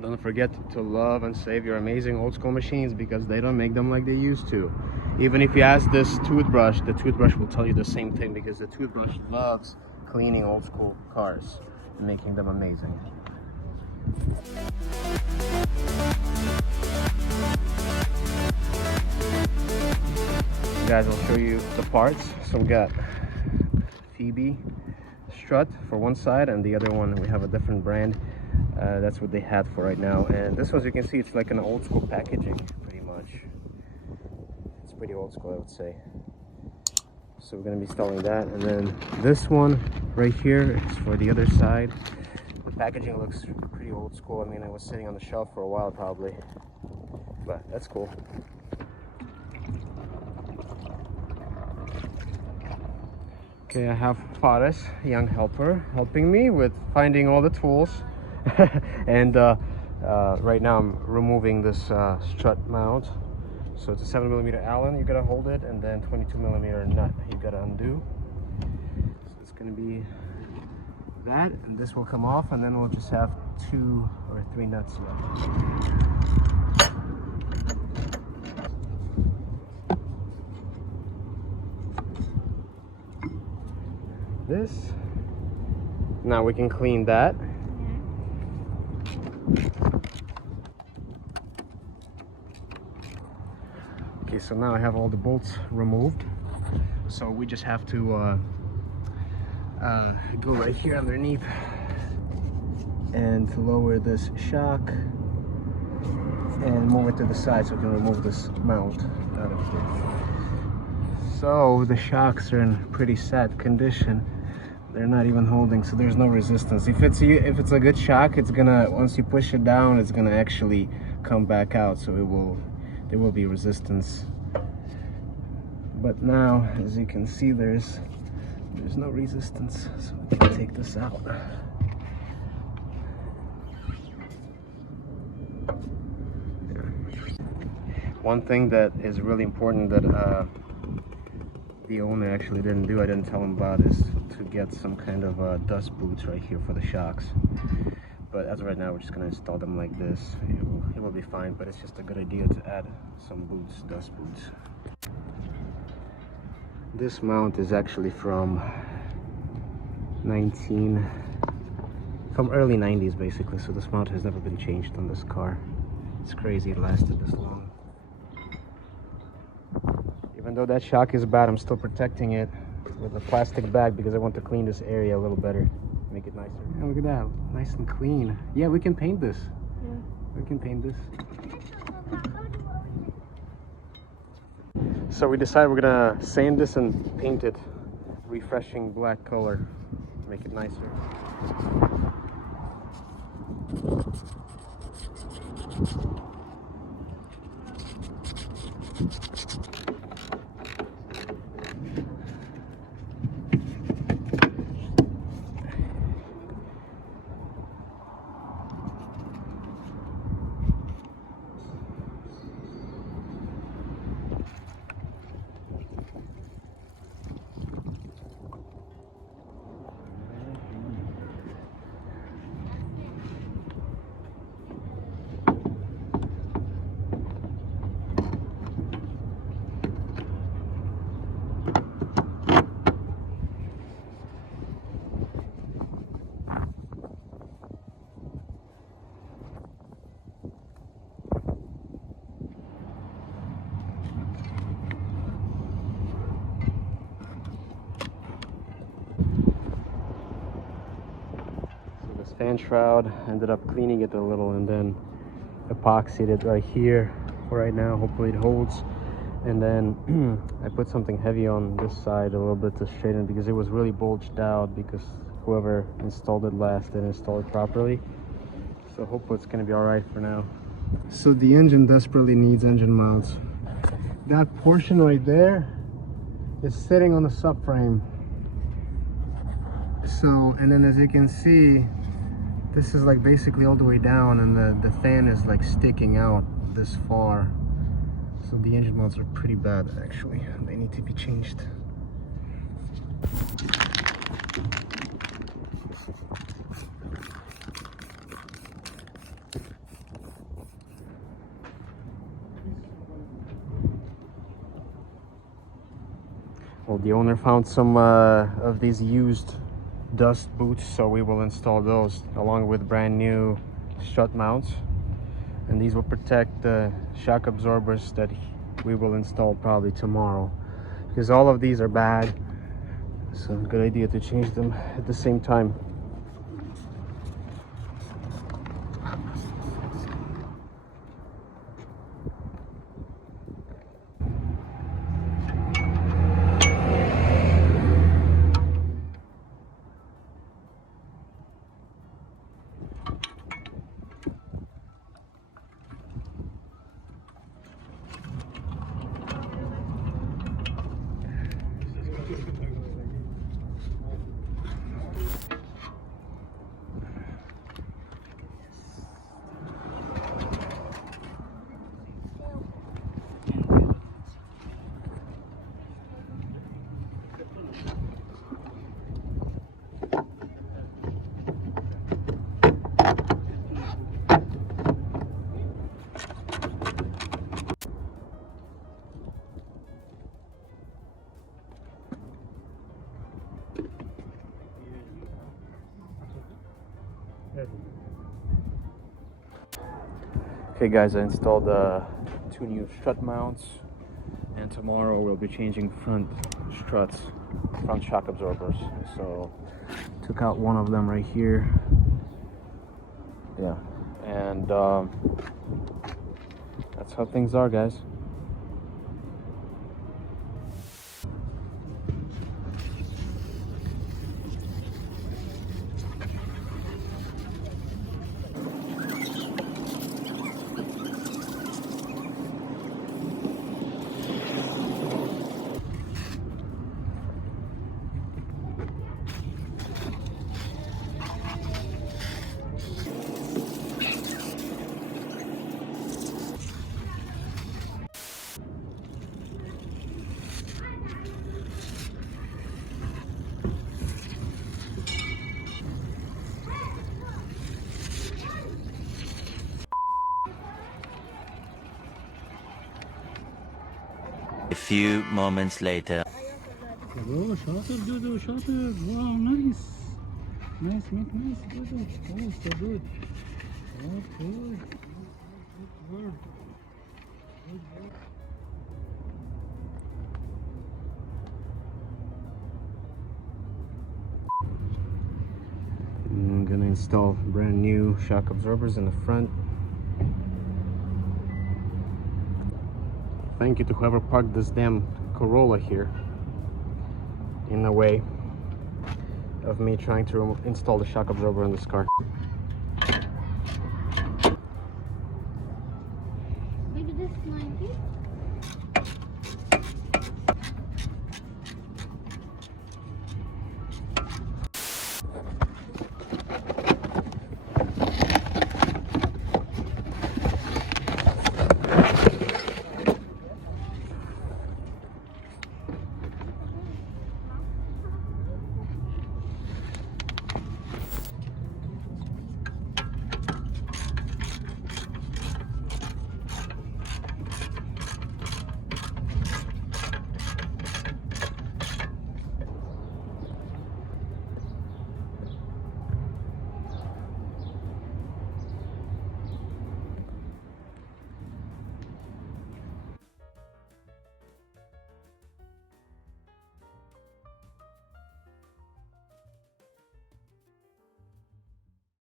Don't forget to love and save your amazing old school machines, because they don't make them like they used to. Even if you ask this toothbrush, the toothbrush will tell you the same thing, because the toothbrush loves cleaning old school cars and making them amazing. Guys, I'll show you the parts. So we got Phoebe strut for one side, and the other one we have a different brand. That's what they had for right now. And this one, as you can see, it's like an old school packaging pretty much. It's pretty old school, I would say. So we're going to be installing that. And then this one right here is for the other side. The packaging looks pretty old school. I mean, it was sitting on the shelf for a while probably, but that's cool. Okay, I have Paris, young helper, helping me with finding all the tools. And right now I'm removing this strut mount. So it's a 7mm Allen, you gotta hold it, and then 22mm nut you gotta undo. So it's gonna be that, and this will come off, and then we'll just have 2 or 3 nuts left. This. Now we can clean that. Okay, so now I have all the bolts removed. So we just have to go right here underneath and lower this shock and move it to the side so we can remove this mount out of here. So the shocks are in pretty sad condition. They're not even holding, so there's no resistance. If it's a good shock, it's gonna, once you push it down, it's gonna actually come back out, so there will be resistance. But now, as you can see, there's no resistance, so we can take this out. One thing that is really important that the owner actually didn't do, I didn't tell him about, is to get some kind of dust boots right here for the shocks. But as of right now, we're just gonna install them like this. It will be fine, but it's just a good idea to add some boots, dust boots. This mount is actually from early 90s basically, so this mount has never been changed on this car. It's crazy it lasted this long. Even though that shock is bad, I'm still protecting it with a plastic bag because I want to clean this area a little better, make it nicer. And look at that, nice and clean. Yeah, we can paint this. Yeah. We can paint this. So we decided we're gonna sand this and paint it refreshing black color, make it nicer. Fan shroud, ended up cleaning it a little and then epoxied it right here for right now. Hopefully it holds. And then I put something heavy on this side a little bit to straighten it because it was really bulged out because whoever installed it last didn't install it properly. So hopefully it's going to be all right for now. So the engine desperately needs engine mounts. That portion right there is sitting on the subframe. So, and then as you can see, this is like basically all the way down, and the fan is like sticking out this far. So the engine mounts are pretty bad actually. They need to be changed. Well, the owner found some of these used dust boots, so we will install those along with brand new strut mounts, and these will protect the shock absorbers that we will install probably tomorrow, because all of these are bad, so good idea to change them at the same time. Okay guys, I installed 2 new strut mounts, and tomorrow we'll be changing front struts, front shock absorbers. So took out one of them right here, yeah, and that's how things are, guys. A few moments later. Oh, shorter, Dodo, shorter. Wow, nice. Nice, Mick, nice, Dodo. Oh, so good. Oh, good. Good work. Good work. I'm gonna install brand new shock absorbers in the front. Thank you to whoever parked this damn Corolla here in the way of me trying to install the shock absorber in this car.